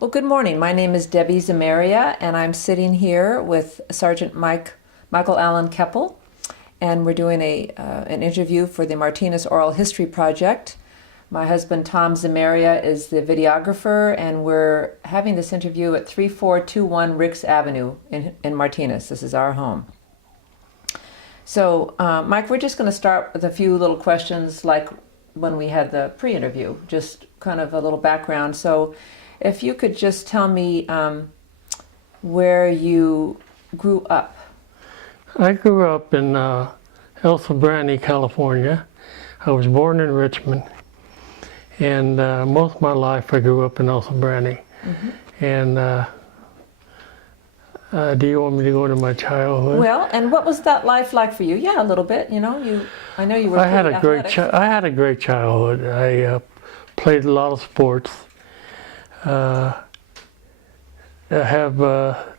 Well, good morning. My name is Debbie Zamaria, and I'm sitting here with Sergeant Michael Alan Keppel, and we're doing an interview for the Martinez Oral History Project. My husband, Tom Zamaria, is the videographer, and we're having this interview at 3421 Ricks Avenue in Martinez. This is our home. So, Mike, we're just going to start with a few little questions like when we had the pre-interview, just kind of a little background. So, if you could just tell me where you grew up. I grew up in El Sobrante, California. I was born in Richmond, and most of my life I grew up in El Sobrante. Mm-hmm. And do you want me to go into my childhood? Well, and what was that life like for you? Yeah, a little bit. You know, I know you were. I had a great childhood. I played a lot of sports. I have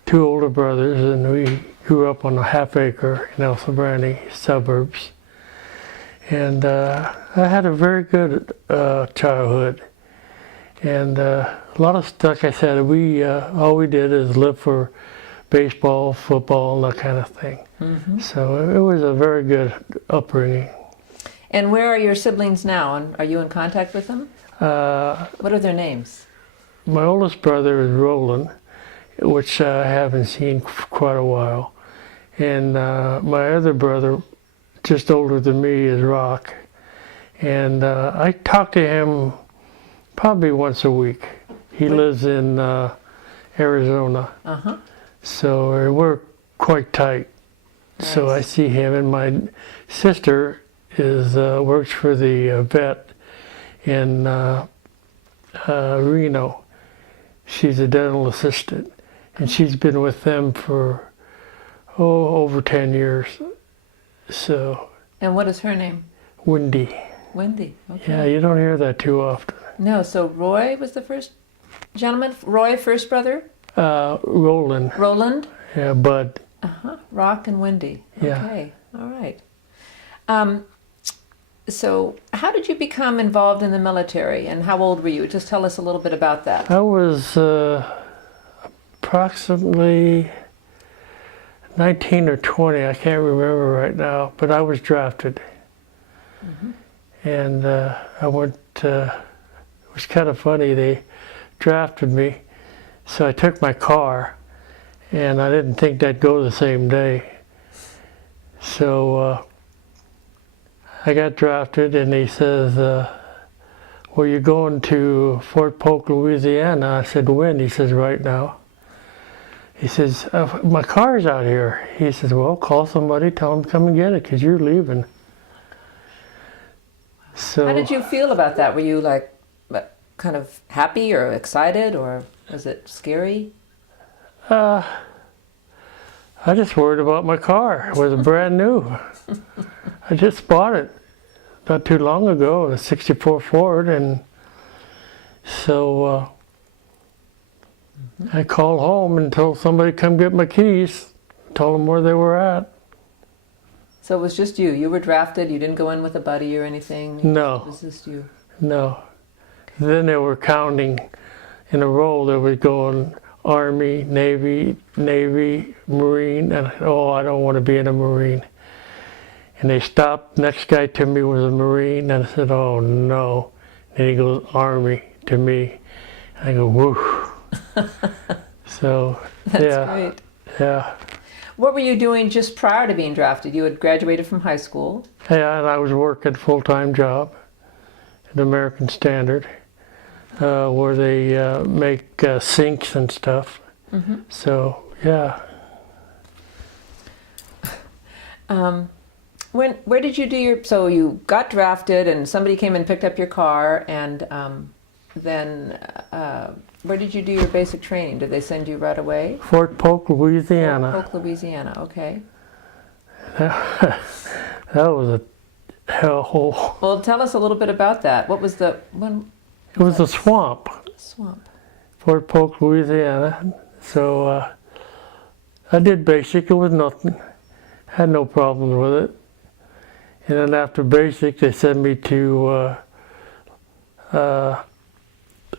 two older brothers, and we grew up on a half acre in El Sobrante suburbs. And I had a very good childhood. And a lot of stuff, like I said, all we did is live for baseball, football, and that kind of thing. Mm-hmm. So it was a very good upbringing. And where are your siblings now? And are you in contact with them? What are their names? My oldest brother is Roland, which I haven't seen for quite a while. And my other brother, just older than me, is Rock. And I talk to him probably once a week. He lives in Arizona. Uh-huh. So we're quite tight. Nice. So I see him. And my sister works for the vet in Reno. She's a dental assistant, and she's been with them for over 10 years. So. And what is her name? Wendy. Wendy. Okay. Yeah, you don't hear that too often. No. So Roy was the first gentleman. Roy, first brother. Roland. Roland. Yeah, Bud. Rock and Wendy. Yeah. Okay. All right. So how did you become involved in the military, and how old were you? Just tell us a little bit about that. I was approximately 19 or 20, I can't remember right now, but I was drafted. Mm-hmm. And I went, it was kind of funny, they drafted me, so I took my car, and I didn't think that'd go the same day. So I got drafted, and he says, well, you're going to Fort Polk, Louisiana. I said, when? He says, right now. He says, my car's out here. He says, well, call somebody, tell them to come and get it, because you're leaving. So, how did you feel about that? Were you like kind of happy or excited, or was it scary? I just worried about my car. It was brand new. I just bought it not too long ago, a 64 Ford, and so I called home and told somebody to come get my keys, told them where they were at. So it was just you? You were drafted, you didn't go in with a buddy or anything? No. It was just you? No. Then they were counting in a row. They were going Army, Navy, Marine, and I don't want to be in a Marine. And they stopped. Next guy to me was a Marine, and I said, oh no. And he goes, Army to me. And I go, whoo. So, that's yeah. Great. Yeah. What were you doing just prior to being drafted? You had graduated from high school. Yeah, and I was working a full-time job at American Standard, where they make sinks and stuff. Mm-hmm. So, yeah. Where did you do so you got drafted and somebody came and picked up your car, and then where did you do your basic training? Did they send you right away? Fort Polk, Louisiana. Fort Polk, Louisiana, okay. That was a hellhole. Well, tell us a little bit about that. What was the when? It was a swamp. Swamp. Fort Polk, Louisiana. So I did basic. It was nothing. Had no problems with it. And then after basic, they sent me to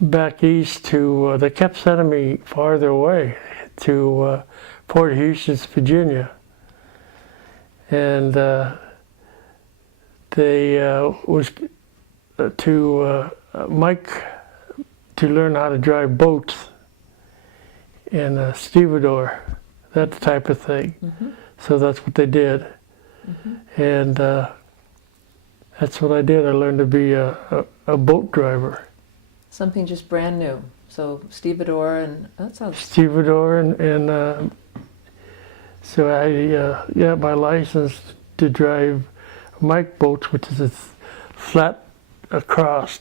back east to, they kept sending me farther away to Port Houston, Virginia. And they was to Mike to learn how to drive boats and stevedore, that type of thing. Mm-hmm. So that's what they did. Mm-hmm. And that's what I did. I learned to be a boat driver. Something just brand new. So stevedore, and that sounds... Stevedore, and so I got my license to drive Mike boats, which is a flat across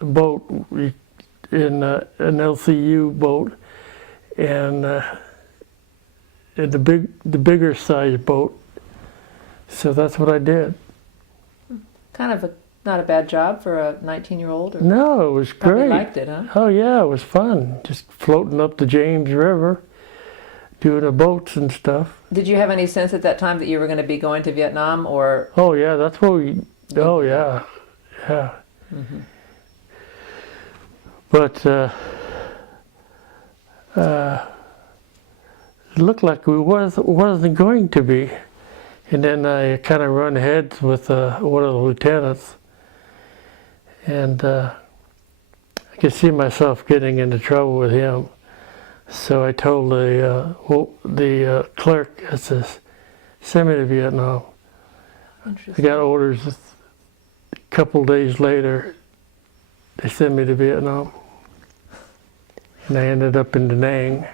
boat in an LCU boat, and the bigger size boat. So that's what I did. Kind of not a bad job for a 19-year-old? No, it was Probably great. liked it, huh? Oh yeah, it was fun. Just floating up the James River, doing the boats and stuff. Did you have any sense at that time that you were going to be going to Vietnam, or... Oh yeah, that's what we... Oh yeah, yeah. Mm-hmm. But it looked like we wasn't going to be. And then I kind of run heads with one of the lieutenants. And I could see myself getting into trouble with him. So I told the clerk, I says, send me to Vietnam. I got orders a couple days later. They sent me to Vietnam. And I ended up in Da Nang.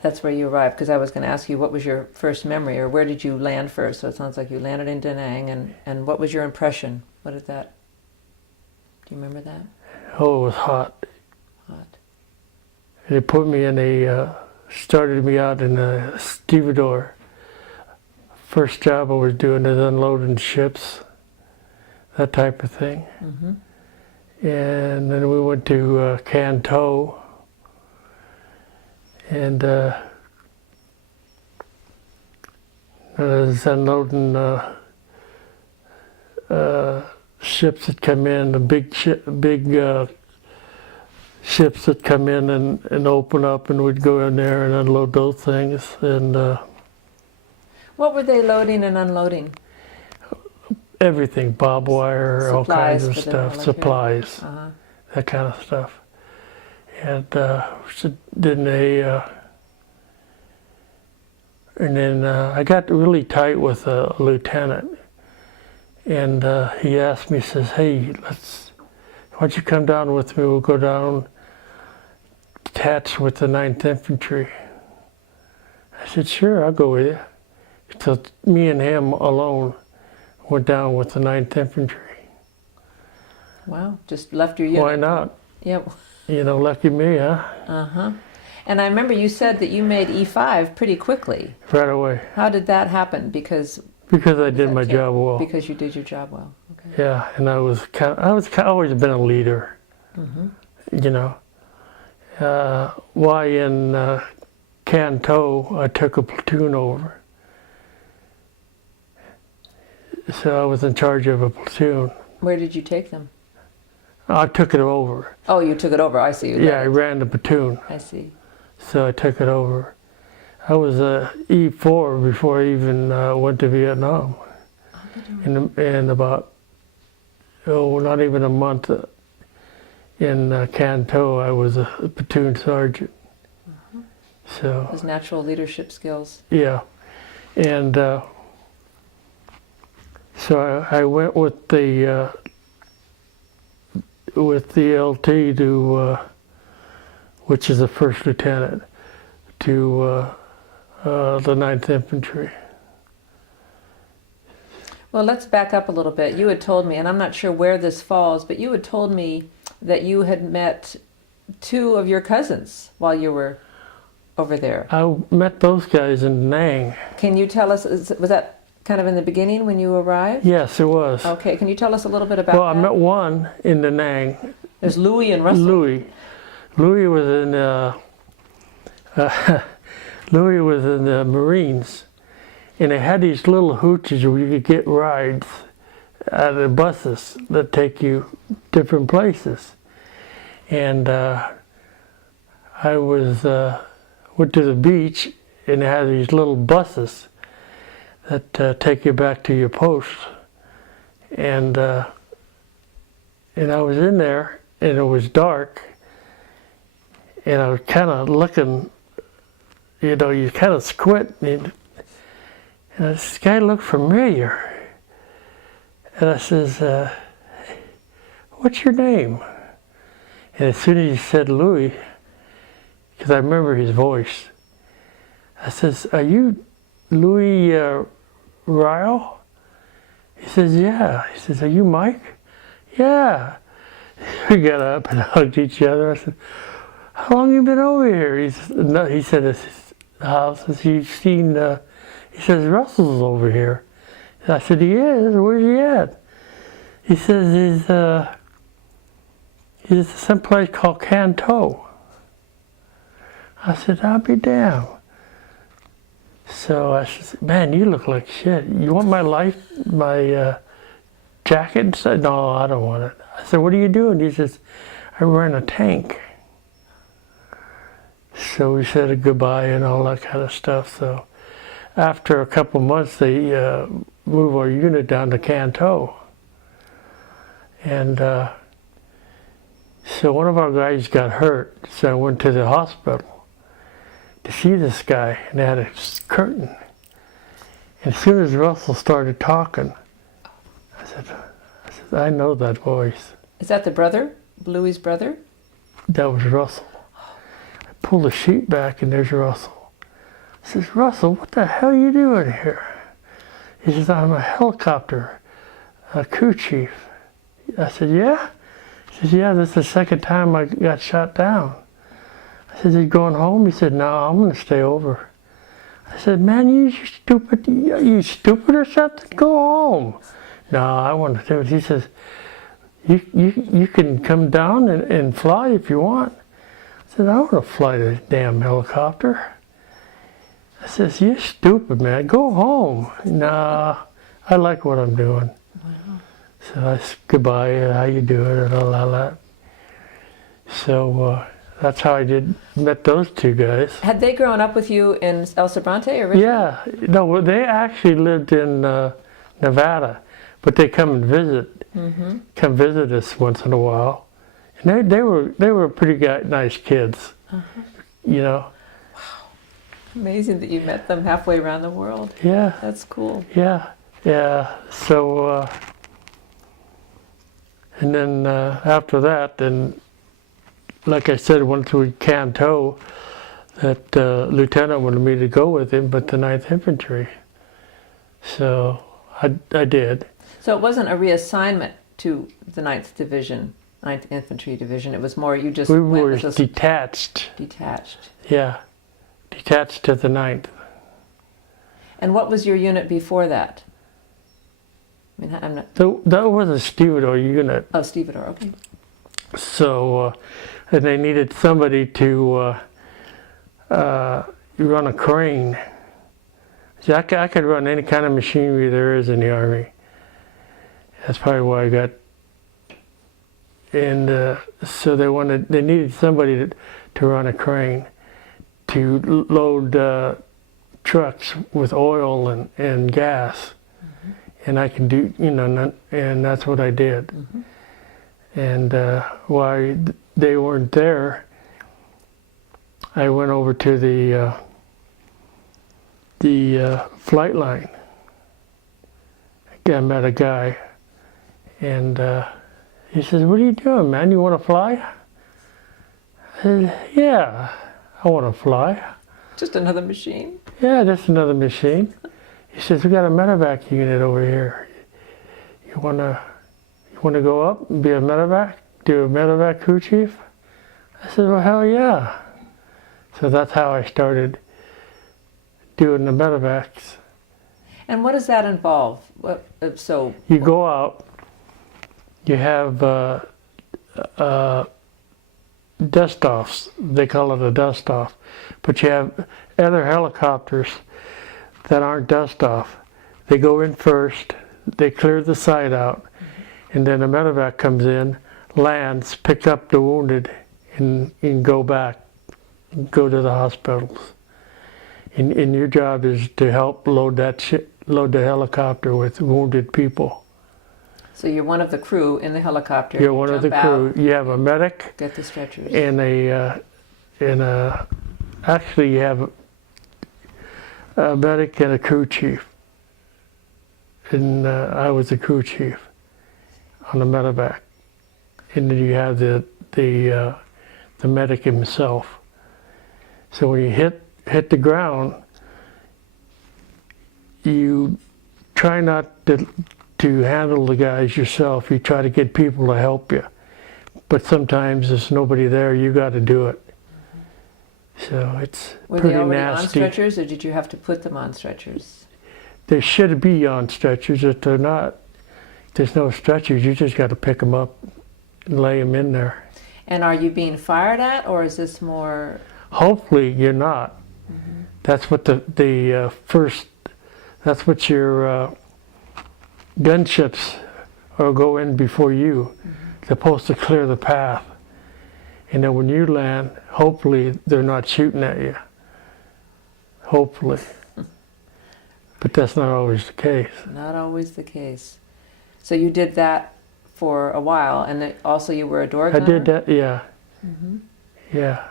That's where you arrived, because I was going to ask you, what was your first memory, or where did you land first? So it sounds like you landed in Da Nang, and what was your impression? What did that... Do you remember that? Oh, it was hot. Hot. They put me in started me out in a stevedore. First job I was doing is unloading ships, that type of thing. Mm-hmm. And then we went to Canton, and I was unloading ships that come in, the big ships that come in and open up, and we'd go in there and unload those things. And What were they loading and unloading? everything, barbed wire, all kinds of stuff, supplies, that kind of stuff. And then I got really tight with a lieutenant, and he asked me, says, hey, why don't you come down with me? We'll go down Tet with the 9th Infantry. I said, sure, I'll go with you. So me and him alone went down with the 9th Infantry. Wow, just left your unit. Why not? Yep. You know, lucky me, huh? Uh-huh. And I remember you said that you made E5 pretty quickly. Right away. How did that happen? Because I did my job well. Because you did your job well. Okay. Yeah, and I always been a leader. Mm-hmm. You know, why in Canton I took a platoon over. So I was in charge of a platoon. Where did you take them? I took it over. Oh, you took it over. I see. Yeah, I ran the platoon. I see. So I took it over. I was E4 before I even went to Vietnam. In about, not even a month in Canton, I was a platoon sergeant. So those natural leadership skills. Yeah, and so I went with the LT to, which is the first lieutenant, to the 9th Infantry. Well, let's back up a little bit. You had told me, and I'm not sure where this falls, but you had told me that you had met 2 of your cousins while you were over there. I met those guys in Da Nang. Can you tell us, was that kind of in the beginning when you arrived? Yes, it was. Okay, can you tell us a little bit about that? Well, I met one in Da Nang. There's Louis and Russell. Louis was in Louis was in the Marines, and they had these little hooches where you could get rides out of the buses that take you different places. and I went to the beach, and they had these little buses that take you back to your post. And I was in there, and it was dark, and I was kind of looking, you know, you kind of squint, and this guy looked familiar. And I says, "What's your name?" And as soon as he said Louis, because I remember his voice, I says, "Are you Louis Ryle?" He says, "Yeah." He says, "Are you Mike?" "Yeah." We got up and hugged each other. I said, "How long you been over here?" He said, "It's his house." He's seen, he says, "Russell's over here." And I said, "He is? Where's he at?" He says, he's someplace called Canto. I said, "I'll be damned." So I said, "Man, you look like shit. You want my jacket?" He said, "No, I don't want it." I said, "What are you doing?" He says, "I ran a tank." So we said goodbye and all that kind of stuff. So after a couple of months, they moved our unit down to Canto. And so one of our guys got hurt, so I went to the hospital to see this guy, and they had a curtain. And as soon as Russell started talking, I said, "I know that voice." Is that the brother, Louis' brother? That was Russell. I pulled the sheet back, and there's Russell. I says, "Russell, what the hell are you doing here?" He says, "I'm a helicopter crew chief." I said, "Yeah?" He says, "Yeah, this is the second time I got shot down." I said, "You going home?" He said, "No, I'm going to stay over." I said, "Man, you stupid or something? Go home." "No, I want to do it." He says, you can come down and fly if you want." I said, "I don't want to fly this damn helicopter." I says, "You're stupid, man. Go home." "Nah, I like what I'm doing." Wow. So I said, "Goodbye, how you doing?" and all that. So that's how I met those two guys. Had they grown up with you in El Sobrante originally? Yeah, no, they actually lived in Nevada, but they come and visit, come visit us once in a while, and they were pretty nice kids, you know. Wow, amazing that you met them halfway around the world. Yeah, that's cool. Yeah. So, and then after that, then, like I said, went through Canto, that lieutenant wanted me to go with him, but the 9th Infantry. So I did. So it wasn't a reassignment to the 9th Division, 9th Infantry Division. It was more you just went were with detached. Detached. Yeah, detached to the 9th. And what was your unit before that? I mean, I'm not... That was a stevedore unit. Oh, stevedore, okay. So, and they needed somebody to run a crane. See, I could run any kind of machinery there is in the Army. That's probably why I got. And so they needed somebody to run a crane, to load trucks with oil and gas. And I can do, and that's what I did. And while they weren't there, I went over to the flight line. I met a guy, and he says, "What are you doing, man? You want to fly?" I said, "Yeah, I want to fly." Just another machine? Yeah, just another machine. He says, "We got a medevac unit over here. You wanna go up and be a medevac? Do a medevac crew chief?" I said, "Well, hell yeah." So that's how I started doing the medevacs. And what does that involve? You go out. You have dust-offs. They call it a dust-off. But you have other helicopters that aren't dust-off. They go in first. They clear the site out. And then a medevac comes in, lands, picks up the wounded, and go back, go to the hospitals. And your job is to help load the helicopter with wounded people. So you're one of the crew in the helicopter. You're one of the crew. Out, you have a medic. Get the stretchers. Actually you have a medic and a crew chief. And I was the crew chief on the medevac. And then you have the medic himself. So when you hit the ground, you try not to handle the guys yourself. You try to get people to help you. But sometimes there's nobody there, you got to do it. So it's Were pretty they already nasty. on stretchers, or did you have to put them on stretchers? They should be on stretchers. If they're not, there's no stretchers. You just got to pick them up and lay them in there. And are you being fired at, or is this more? Hopefully you're not. Mm-hmm. That's what that's what your gunships will go in before you. Mm-hmm. Supposed to clear the path. And then when you land, hopefully they're not shooting at you. Hopefully. But that's not always the case. Not always the case. So you did that for a while, and then also you were a door gunner? I did that, yeah. Mm-hmm. Yeah.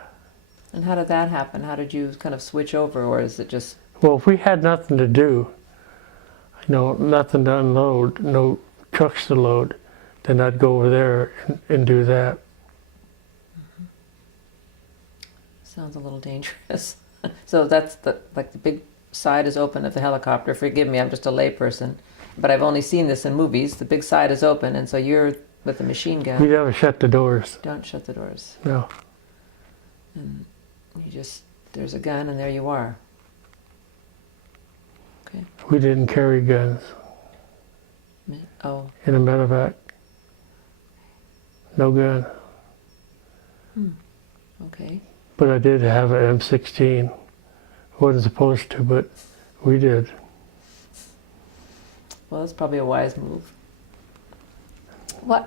And how did that happen? How did you kind of switch over, or is it just? Well, if we had nothing to do, nothing to unload, no trucks to load, then I'd go over there and do that. Mm-hmm. Sounds a little dangerous. So that's the big side is open of the helicopter. Forgive me, I'm just a layperson, but I've only seen this in movies. The big side is open, and so you're with the machine gun. We never shut the doors. Don't shut the doors. No. And there's a gun, and there you are. Okay. We didn't carry guns. Oh. In a medevac. No gun. Okay. But I did have an M16. Wasn't supposed to, but we did. Well, that's probably a wise move. What?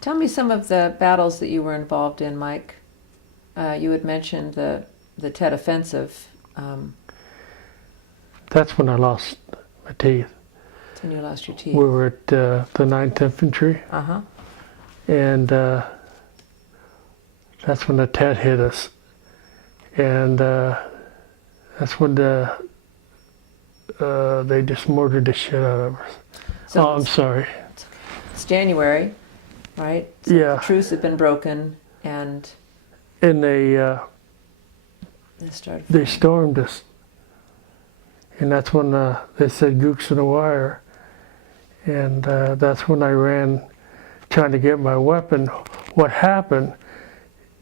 Tell me some of the battles that you were involved in, Mike. You had mentioned the Tet Offensive. That's when I lost my teeth. That's when you lost your teeth. We were at the 9th Infantry. Uh-huh. And that's when the Tet hit us. And that's when they just murdered the shit out of us. So I'm sorry. It's January, right? So yeah. The truce had been broken, and they started. They stormed us, and that's when they said "Gooks in the wire," and that's when I ran, trying to get my weapon. What happened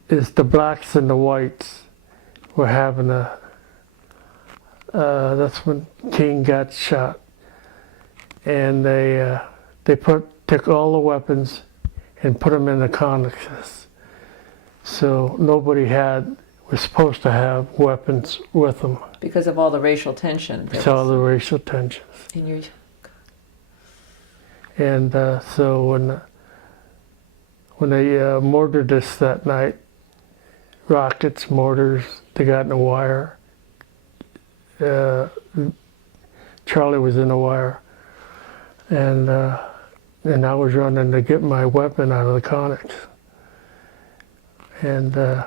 is the blacks and the whites were having a. That's when King got shot, and they took all the weapons and put them in the connexes. So nobody was supposed to have weapons with them. Because of all the racial tension. It's all the racial tensions. And so when they mortared us that night, rockets, mortars, they got in the wire. Charlie was in the wire, and I was running to get my weapon out of the Connex, and I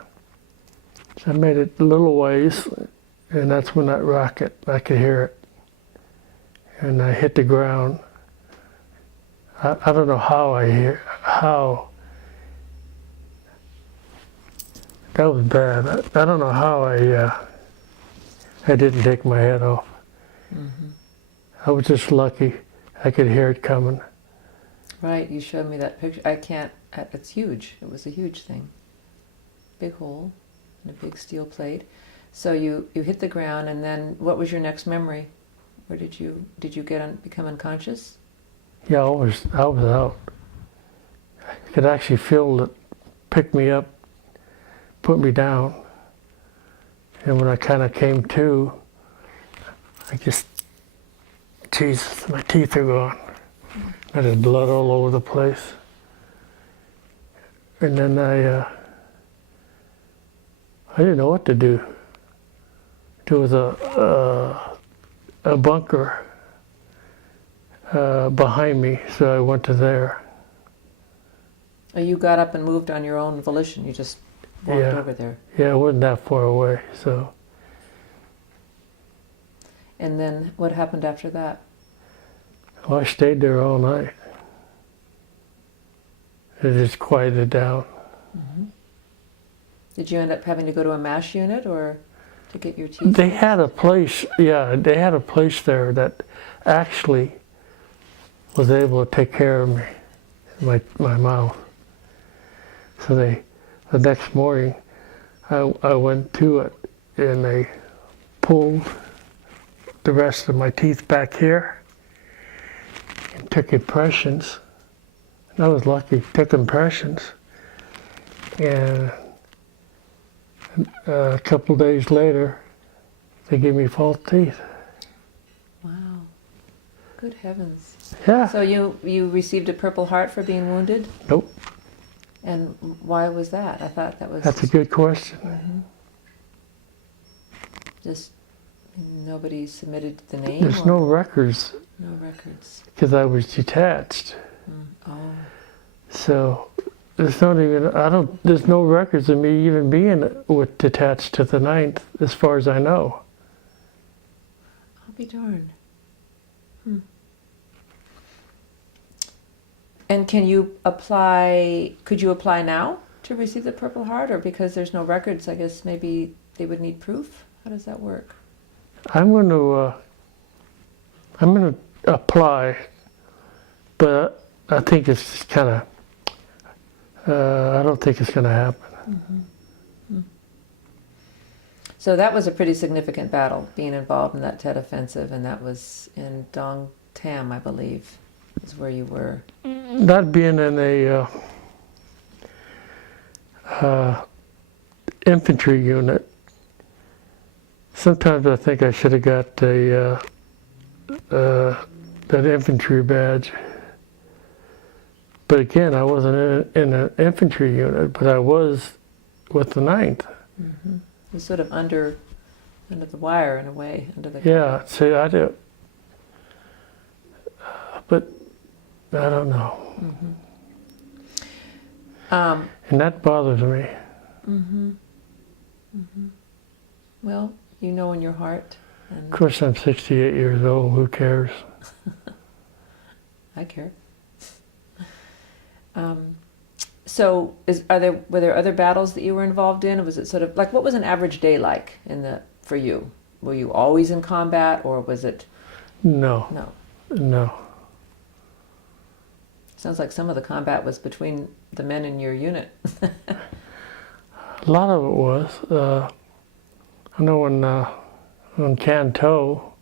made it a little ways, and that's when that rocket, I could hear it, and I hit the ground. I don't know how that was bad. I don't know how I didn't take my head off. Mm-hmm. I was just lucky. I could hear it coming. Right, you showed me that picture. I can't, it's huge. It was a huge thing. Big hole and a big steel plate. So you hit the ground, and then what was your next memory? Where did you become unconscious? Yeah, I was out. I could actually feel it pick me up, put me down. And when I kind of came to, Jesus, my teeth are gone. There's blood all over the place. And then I didn't know what to do. There was a bunker behind me, so I went to there. Oh, you got up and moved on your own volition. You just walked over there. Yeah, it wasn't that far away, so. And then what happened after that? Well, I stayed there all night. It just quieted down. Mm-hmm. Did you end up having to go to a MASH unit or to get your teeth? They had a place, they had a place there that actually was able to take care of me, my mouth. So the next morning, I went to it and they pulled the rest of my teeth back here and took impressions. And I was lucky, took impressions. And a couple of days later, they gave me false teeth. Wow. Good heavens. Yeah. So you received a Purple Heart for being wounded? Nope. And why was that? I thought that was... That's a good question. Mm-hmm. Just nobody submitted the name? There's no records. No records. Because I was detached. Mm. Oh. So there's no records of me even being detached to the 9th, as far as I know. I'll be darned. And could you apply now to receive the Purple Heart, or because there's no records, I guess maybe they would need proof? How does that work? I'm going to apply, but I think it's kind of, I don't think it's going to happen. Mm-hmm. Mm. So that was a pretty significant battle, being involved in that Tet Offensive, and that was in Dong Tam, I believe, is where you were. Not being in a infantry unit, sometimes I think I should have got that infantry badge. But again, I wasn't in an infantry unit, but I was with the 9th. Mm-hmm. It was sort of under the wire in a way, under the... Yeah, see, I do. But I don't know. Mm-hmm. And that bothers me. Mm-hmm. Mm-hmm. Well, you know in your heart. And of course, I'm 68 years old. Who cares? I care. So, were there other battles that you were involved in? Or was it sort of like, what was an average day like for you? Were you always in combat, or was it? No. No. Sounds like some of the combat was between the men in your unit. A lot of it was. I know on Canto,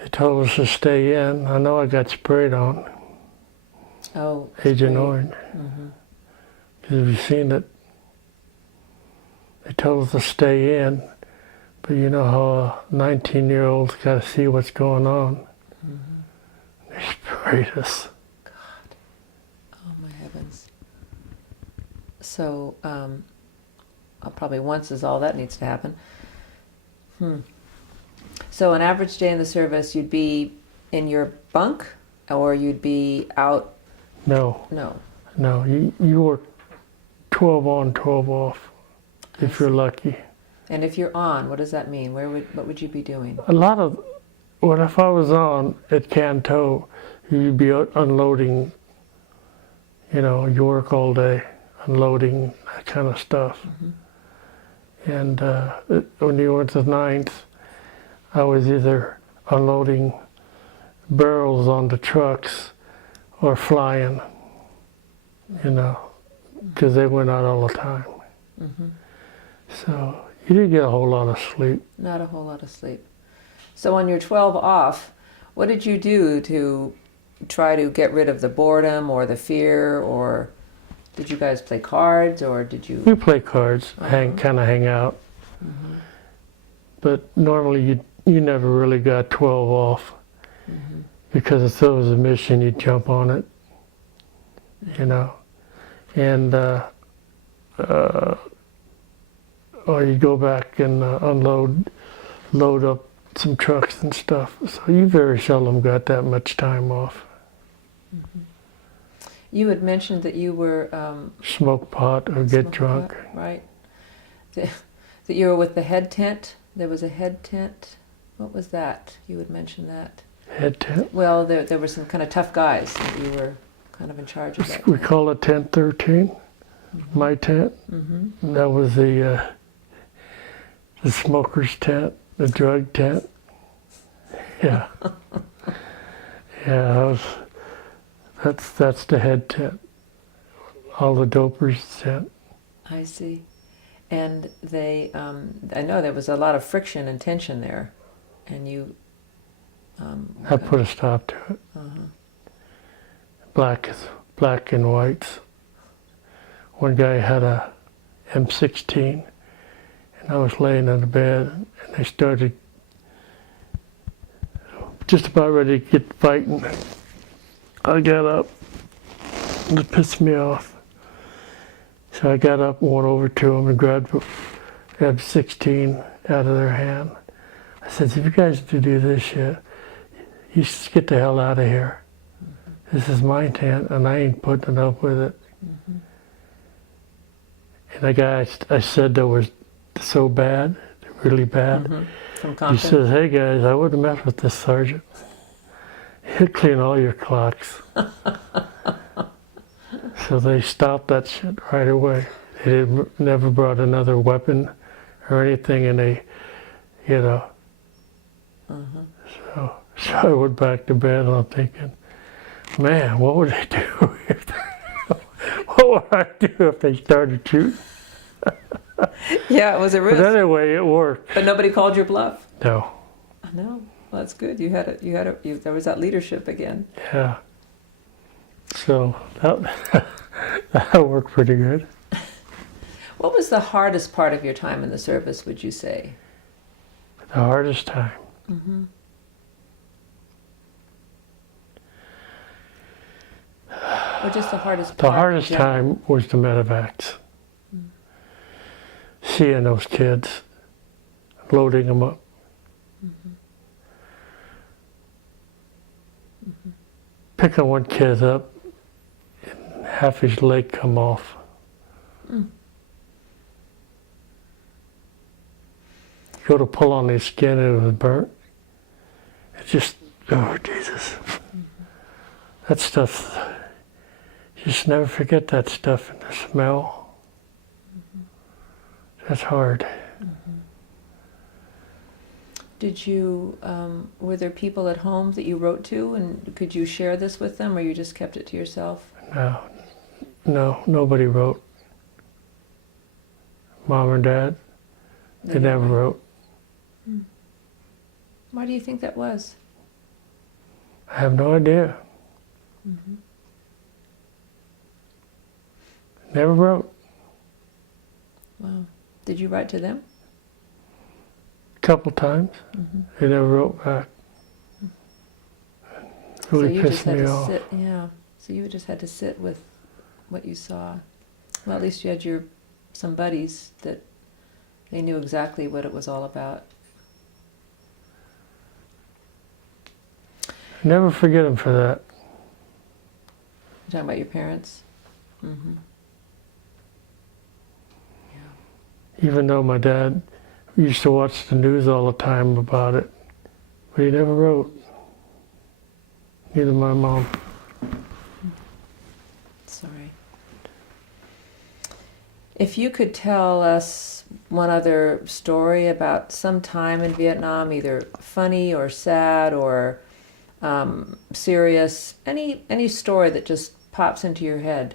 they told us to stay in. I know I got sprayed on. Oh. Agent Orange. Mm-hmm. Because have you seen it? They told us to stay in, but you know how a 19-year-old's got to see what's going on. Mm-hmm. They sprayed us. God. Oh my heavens. So, probably once is all that needs to happen. So an average day in the service, you'd be in your bunk, or you'd be out? No. You work 12 on, 12 off, if you're lucky. And if you're on, what does that mean? What would you be doing? A lot of, if I was on at Canto, you'd be unloading, you work all day, unloading, that kind of stuff. Mm-hmm. And when you went to the 9th, I was either unloading barrels onto trucks or flying, because they went out all the time. Mm-hmm. So you didn't get a whole lot of sleep. Not a whole lot of sleep. So on your 12 off, what did you do to try to get rid of the boredom or the fear, or did you guys play cards, or did you? We play cards, kind of hang out. Mm-hmm. But normally you never really got 12 off. Mm-hmm. Because if there was a mission, you'd jump on it, And or you go back and load up some trucks and stuff. So you very seldom got that much time off. Mm-hmm. You had mentioned that you were smoke pot or get drunk. Pot, right. That you were with the head tent. There was a head tent. What was that? You had mentioned that. Head tent? Well, there were some kind of tough guys that you were kind of in charge of that. We call it Tent 13, Mm-hmm. my tent. Mm-hmm. That was the smoker's tent, the drug tent. Yeah. Yeah, that's the head tent. All the dopers tent. I see. And they, I know there was a lot of friction and tension there, and you. I put a stop to it. Uh-huh. Black and whites. One guy had a M16, and I was laying in the bed, and they started just about ready to get fighting. I got up, and it pissed me off. So I got up and went over to them and grabbed the M16 out of their hand. I said, if you guys do this shit, you just get the hell out of here. Mm-hmm. This is my tent, and I ain't putting up with it. Mm-hmm. And the guy I said that was so bad, really bad, mm-hmm. He says, hey guys, I wouldn't mess with this sergeant. He'd clean all your clocks. So they stopped that shit right away. They never brought another weapon or anything, and they, you know. Uh-huh. So I went back to bed, and I'm thinking, man, what would they do what would I do if they started shooting? Yeah, it was a risk. But anyway, it worked. But nobody called your bluff. No. No, well, that's good. There was that leadership again. Yeah. So that worked pretty good. What was the hardest part of your time in the service, would you say? The hardest time. Mm-hmm. Or just the hardest part? The hardest time was the medevacs. Mm. Seeing those kids, loading them up. Mm-hmm. Mm-hmm. Picking one kid up, and half his leg come off. Mm. Go to pull on his skin and it was burnt. It just, oh Jesus. Mm-hmm. That stuff, you just never forget that stuff and the smell. Mm-hmm. That's hard. Mm-hmm. Did you, were there people at home that you wrote to, and could you share this with them, or you just kept it to yourself? No, nobody wrote. Mom or Dad, they never wrote. Hmm. Why do you think that was? I have no idea. Mm-hmm. Never wrote. Wow. Did you write to them? Couple times. Mm-hmm. They never wrote back. Really pissed me off. Yeah. So you just had to sit with what you saw. Well, at least you had some buddies that they knew exactly what it was all about. Never forget them for that. You're talking about your parents? Mm-hmm. Yeah. Even though my dad used to watch the news all the time about it, but he never wrote. Neither my mom. Sorry. If you could tell us one other story about some time in Vietnam, either funny or sad or serious, any story that just pops into your head,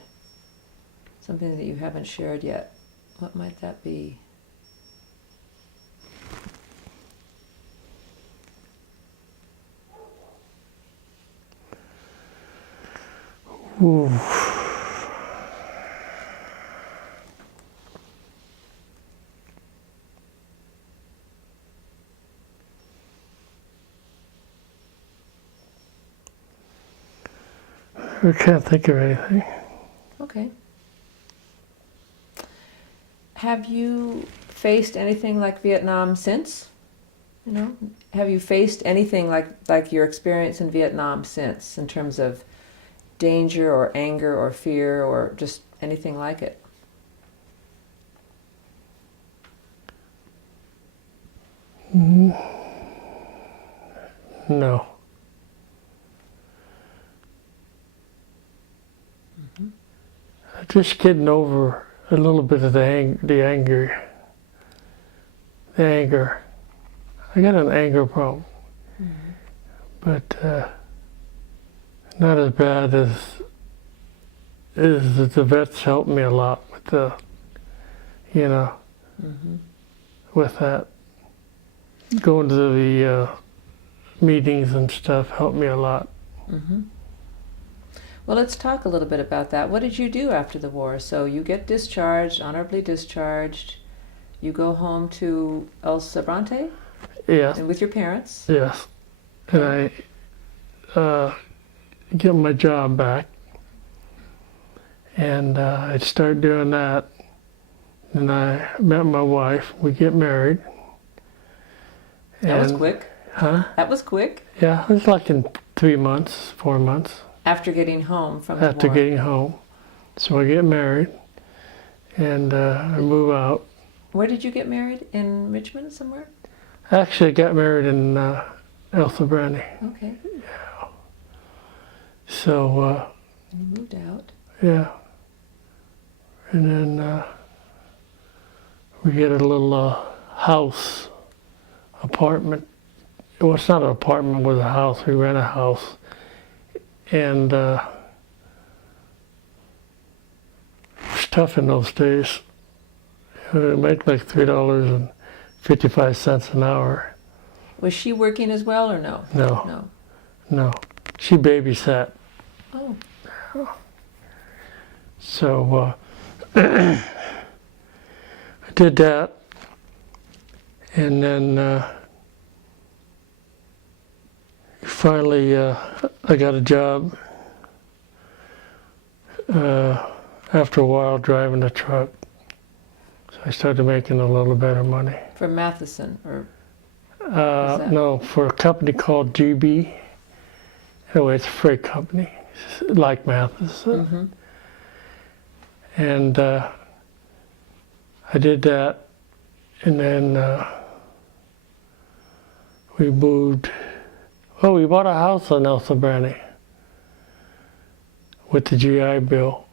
something that you haven't shared yet, what might that be? Ooh. I can't think of anything. Okay. Have you faced anything like Vietnam since? You know, have you faced anything like your experience in Vietnam since, in terms of danger or anger or fear or just anything like it? No. Just getting over a little bit of the anger. I got an anger problem, but not as bad as the vets helped me a lot with the, with that. Going to the meetings and stuff helped me a lot. Well, let's talk a little bit about that. What did you do after the war? So you get discharged, honorably discharged. You go home to El Sobrante? Yes. And with your parents? Yes. And I get my job back. And I start doing that. And I met my wife. We get married. That was quick. Huh? That was quick. Yeah, it was like in 3 months, 4 months. After getting home from the war. After getting home. So I get married. And I move out. Where did you get married? In Richmond somewhere? Actually, I got married in El Sobrante. Okay. Yeah. So, You moved out. yeah. And then we get a little house, apartment. Well, it's not an apartment, it was a house. We rent a house. And it was tough in those days. We make like $3.55 an hour. Was she working as well or no? No. No. She babysat. Oh. So I did that. And then finally I got a job after a while driving a truck. I started making a little better money. For Matheson or? No, for a company called GB. Anyway, it's a freight company, like Matheson. And I did that, and then we moved. Well, we bought a house in El Sobrante with the GI Bill.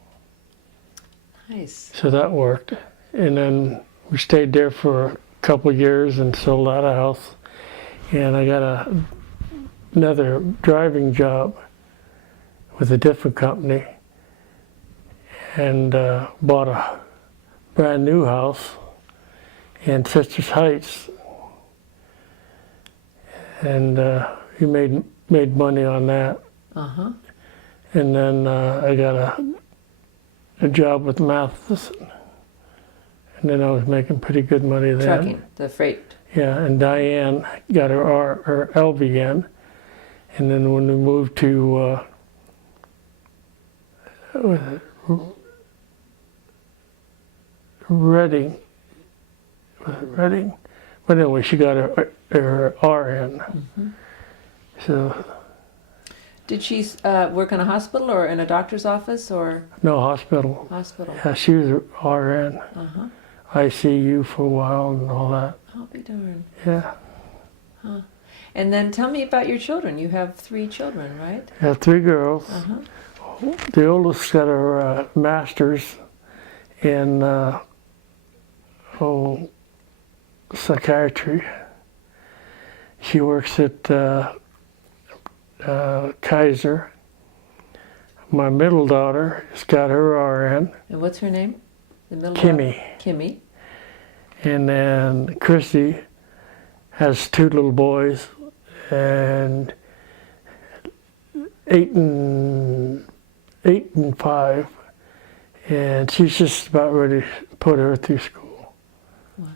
Nice. So that worked. And then we stayed there for a couple of years and sold out a house. And I got another driving job with a different company and bought a brand new house in Sisters Heights. And we made money on that. And then I got a job with Matheson. And then I was making pretty good money then. Trucking, the freight. Yeah, and Diane got her LVN. And then when we moved to Reading, was it Reading? But anyway, she got her RN. So. Did she work in a hospital or in a doctor's office or? No, hospital. Hospital. Yeah, she was RN. ICU for a while and all that. I'll be darned. Yeah. Huh. And then tell me about your children. You have 3 children, right? I have 3 girls. The oldest got her master's in psychiatry. She works at Kaiser. My middle daughter has got her RN. And what's her name? The middle Kimmy. daughter? Kimmy. And then Chrissy has 2 little boys, and 8 and 5, and she's just about ready to put her through school. Wow.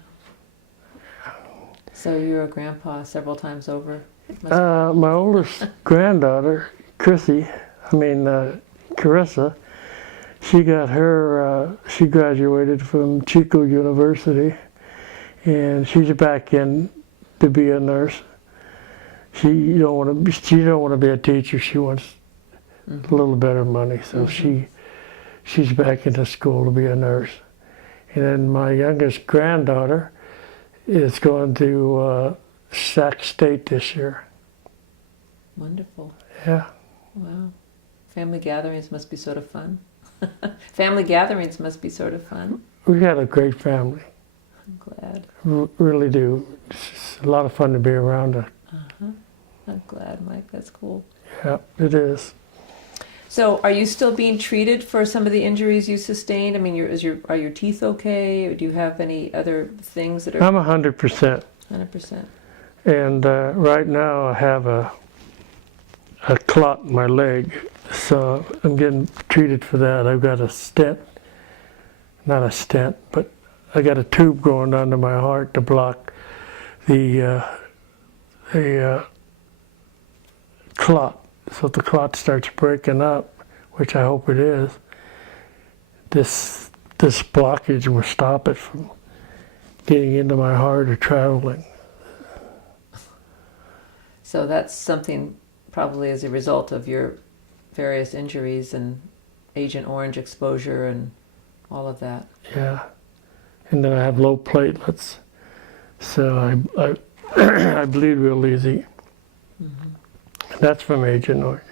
So you're a grandpa several times over? My oldest granddaughter, Carissa, she got her, she graduated from Chico University, and she's back in to be a nurse. She don't want to be a teacher. She wants a little better money, so she's back into school to be a nurse. And then my youngest granddaughter is going to Sac State this year. Wonderful. Yeah. Wow. Family gatherings must be sort of fun. Family gatherings must be sort of fun. We got a great family. I'm glad. Really do. It's a lot of fun to be around her. I'm glad, Mike. That's cool. Yeah, it is. So, are you still being treated for some of the injuries you sustained? I mean, are your teeth okay, or do you have any other things that are? I'm 100%. 100%. And right now I have a clot in my leg, so I'm getting treated for that. I've got a stent, not a stent, but I got a tube going under my heart to block the clot. So if the clot starts breaking up, which I hope it is, this blockage will stop it from getting into my heart or traveling. So that's something probably as a result of your various injuries and Agent Orange exposure and all of that. Yeah, and then I have low platelets, so I I bleed real easy. That's from Agent Orange.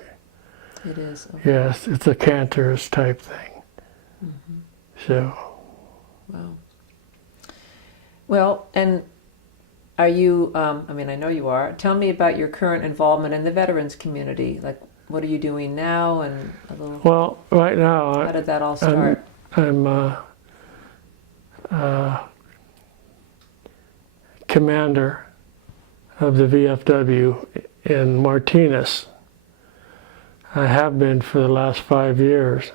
It is. Okay. Yes, it's a cancerous type thing. So. Wow. Well, and are you, I mean, I know you are. Tell me about your current involvement in the veterans community. Like, what are you doing now, and a little. Well, right now. How did that all start? I'm commander of the VFW in Martinez. I have been for the last 5 years.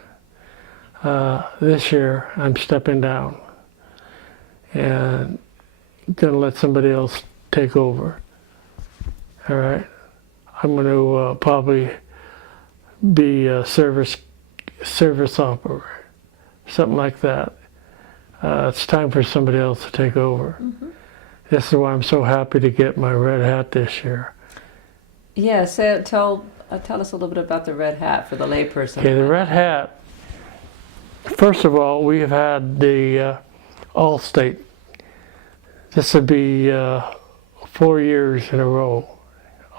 This year I'm stepping down and gonna let somebody else take over. All right, I'm going to probably be a service operator, something like that. It's time for somebody else to take over. This is why I'm so happy to get my red hat this year. Yeah, so tell us a little bit about the red hat for the layperson. Okay, the red hat. First of all, we have had the All-State. This would be 4 years in a row.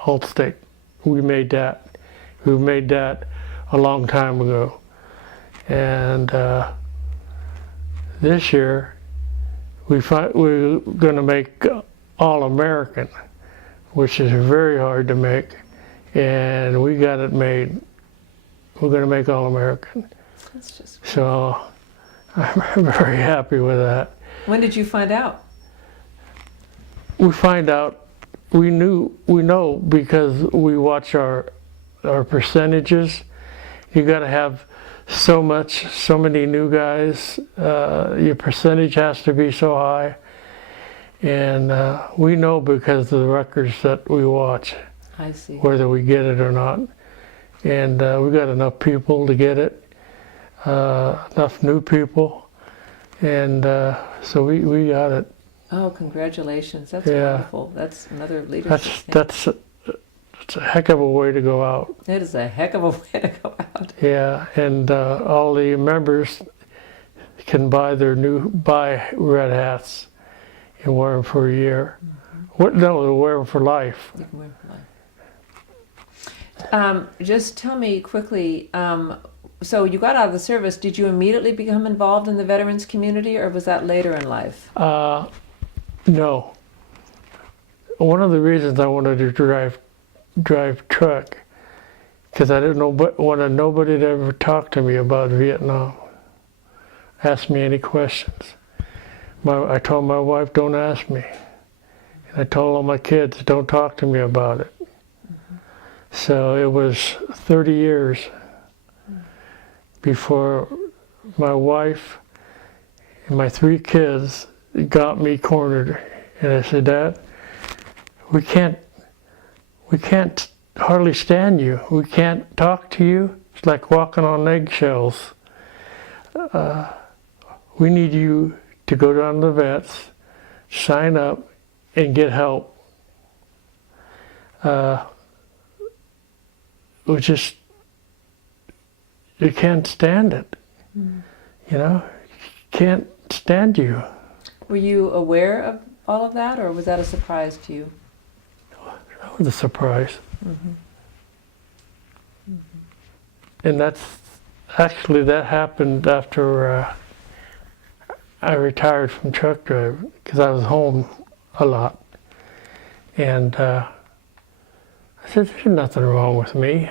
All-State. We made that. We made that a long time ago, and this year we're going to make All-American, which is very hard to make, and we got it made. We're going to make All-American. That's just. So I'm very happy with that. When did you find out? We find out. We know because we watch our percentages. You got to have so many new guys. Your percentage has to be so high, and we know because of the records that we watch. I see. Whether we get it or not, and we got enough people to get it, enough new people, and so we got it. Oh, congratulations! That's wonderful. That's another leadership. That's a heck of a way to go out. It is a heck of a way to go out. Yeah, and all the members can buy red hats and wear them for a year. No, they'll wear them for life. You can wear them for life. Just tell me quickly. So you got out of the service. Did you immediately become involved in the veterans community, or was that later in life? No. One of the reasons I wanted to drive truck, because I didn't wanted nobody to ever talk to me about Vietnam, ask me any questions. I told my wife, don't ask me. And I told all my kids, don't talk to me about it. So it was 30 years before my wife and my 3 kids got me cornered, and I said, Dad, we can't hardly stand you. We can't talk to you. It's like walking on eggshells. we need you to go down to the vets, sign up, and get help. We just, you can't stand it. You know, can't stand you. Were you aware of all of that, or was that a surprise to you? That was a surprise. And that's actually, that happened after I retired from truck driving, because I was home a lot. And I said, there's nothing wrong with me.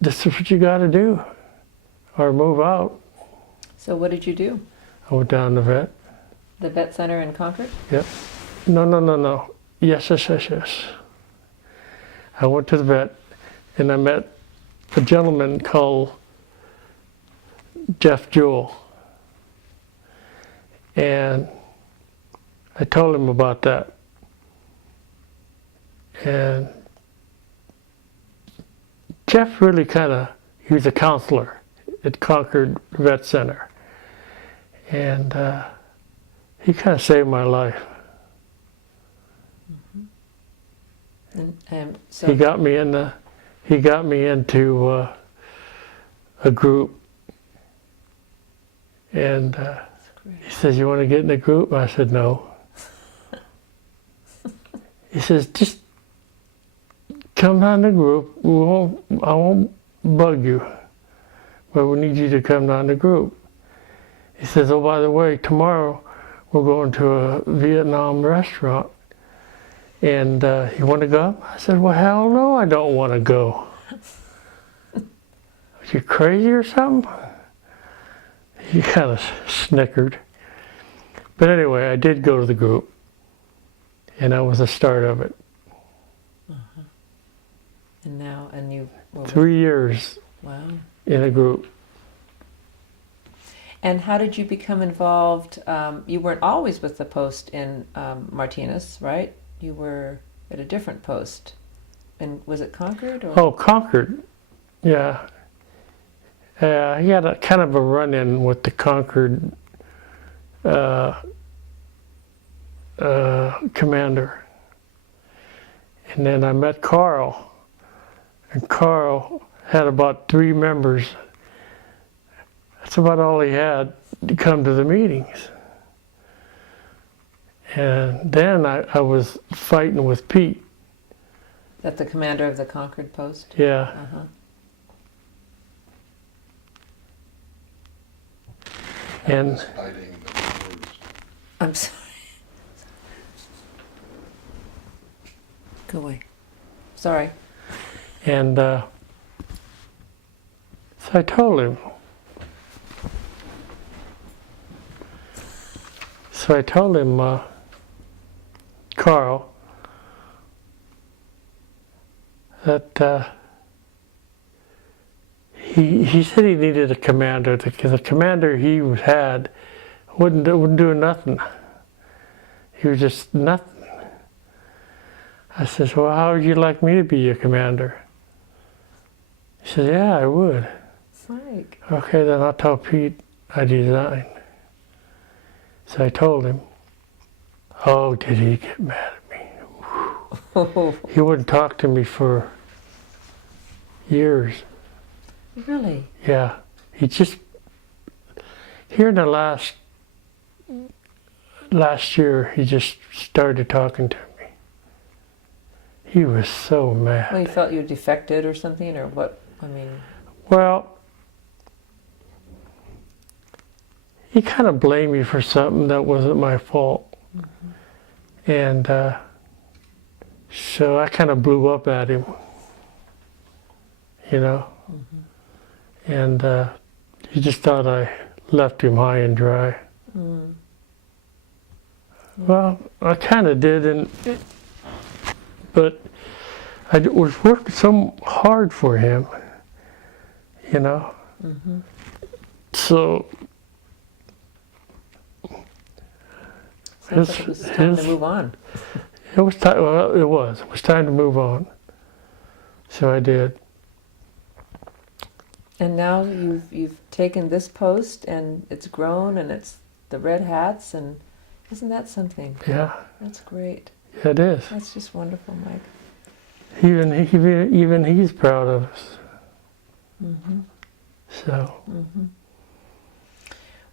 This is what you got to do, or move out. So what did you do? I went down to the vet. The vet center in Concord? Yep. No. Yes. I went to the vet, and I met a gentleman called Jeff Jewell. And I told him about that. And Jeff really he was a counselor at Concord Vet Center. And he kind of saved my life. So He got me into a group. And he says, you want to get in a group? I said, no. He says, just come down the group. I won't bug you, but we need you to come down the group. He says, oh, by the way, tomorrow we're going to a Vietnam restaurant. And you want to go? I said, well, hell no, I don't want to go. Are you crazy or something? He kind of snickered. But anyway, I did go to the group. And that was the start of it. And you were 3 years wow. in a group. And how did you become involved? You weren't always with the post in Martinez, right? You were at a different post. And was it Concord? Or? Oh, Concord. Yeah. He had a kind of a run-in with the Concord commander. And then I met Carl. And Carl had about 3 members. That's about all he had to come to the meetings. And then I was fighting with Pete. That's the commander of the Concord post? Yeah. And I'm sorry. Go away. Sorry. And so I told him. Carl, that he said he needed a commander, because the commander he had wouldn't do nothing. He was just nothing. I said, well, how would you like me to be your commander? He said, yeah, I would. Mike. Okay, then I'll tell Pete I resigned. So I told him. Oh, did he get mad at me? He wouldn't talk to me for years. Really? Yeah. He just, here in the last year, he just started talking to me. He was so mad. Well, he felt you defected or something, or what? I mean... Well, he kind of blamed me for something that wasn't my fault. And so I kind of blew up at him, you know. And he just thought I left him high and dry. Well, I kind of did, but I was working so hard for him, you know. So Sounds like it was time to move on. It was time. Well, it was time to move on. So I did. And now you've taken this post and it's grown and it's the red hats, and isn't that something? Yeah, That's great. it is. That's just wonderful, Mike. Even he's proud of us. Mm-hmm. So, Mm-hmm.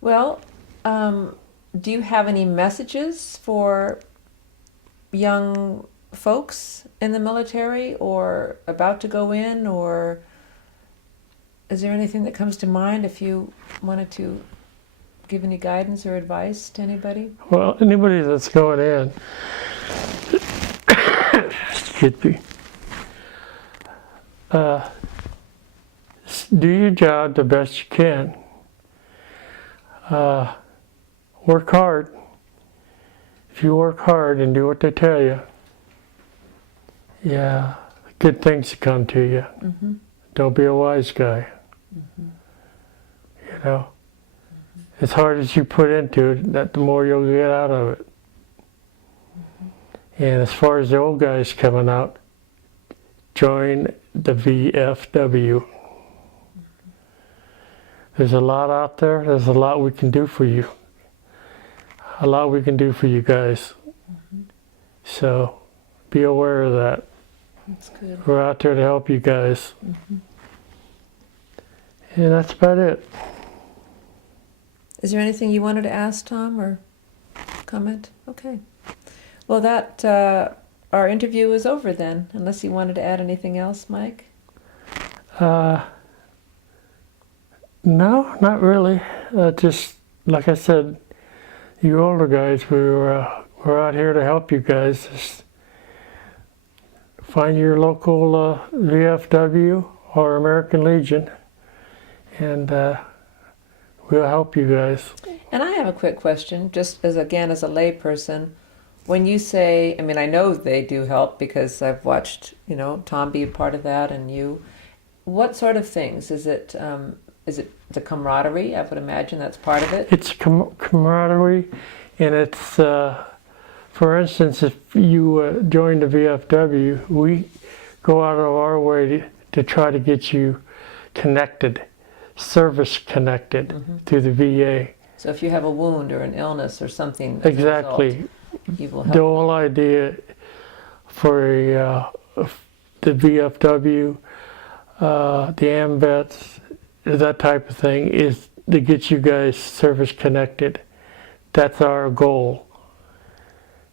Well, do you have any messages for young folks in the military or about to go in, or is there anything that comes to mind if you wanted to give any guidance or advice to anybody? well, anybody that's going in, excuse me, do your job the best you can. Work hard. If you work hard and do what they tell you, yeah, good things come to you. Mm-hmm. Don't be a wise guy. Mm-hmm. You know, as hard as you put into it, that the more you'll get out of it. Mm-hmm. And as far as the old guys coming out, join the VFW. There's a lot out there. There's a lot we can do for you. A lot we can do for you guys. Mm-hmm. So be aware of that. That's good. We're out there to help you guys. Mm-hmm. And that's about it. Is there anything you wanted to ask, Tom, or comment? Okay. Well, that our interview is over then, unless you wanted to add anything else, Mike? No, not really. Just like I said, you older guys, we're out here to help you guys. Just find your local VFW or American Legion, and we'll help you guys. And I have a quick question, just as again as a lay person. When you say, I mean, I know they do help because I've watched, Tom be a part of that, and you. What sort of things? Is it the camaraderie? I would imagine that's part of it. It's camaraderie, and it's, for instance, if you join the VFW, we go out of our way to try to get you connected, service connected Mm-hmm. through the VA. So if you have a wound or an illness or something, as a Exactly. result, you will The help. whole idea for the VFW, the AMVETS, that type of thing is to get you guys service connected. That's our goal,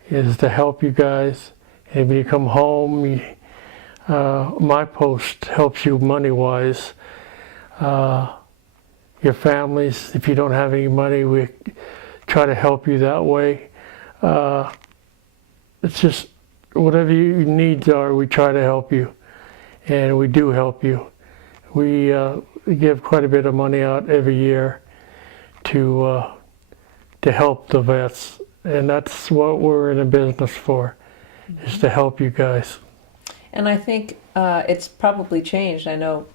is to help you guys. And when you come home, my post helps you money-wise. Your families, if you don't have any money, we try to help you that way. It's just whatever your needs are, we try to help you, and we do help you. We give quite a bit of money out every year to help the vets, and that's what we're in a business for, is to help you guys. And I think it's probably changed. I know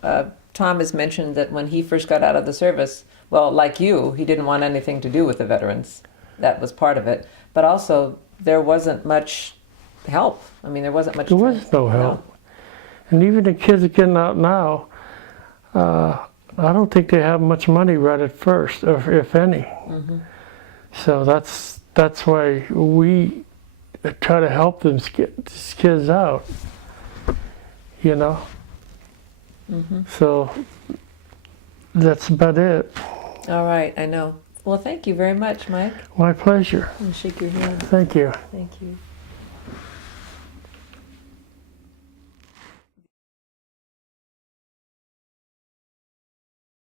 Tom has mentioned that when he first got out of the service, well, like you, he didn't want anything to do with the veterans. That was part of it. But also, there wasn't much help. I mean, there wasn't much. There was no help. No. And even the kids are getting out now, I don't think they have much money right at first, or if any. Mm-hmm. So that's why we try to help them get these kids out, Mm-hmm. So that's about it. All right, I know. Well, thank you very much, Mike. My pleasure. I'll shake your hand. Thank you. Thank you.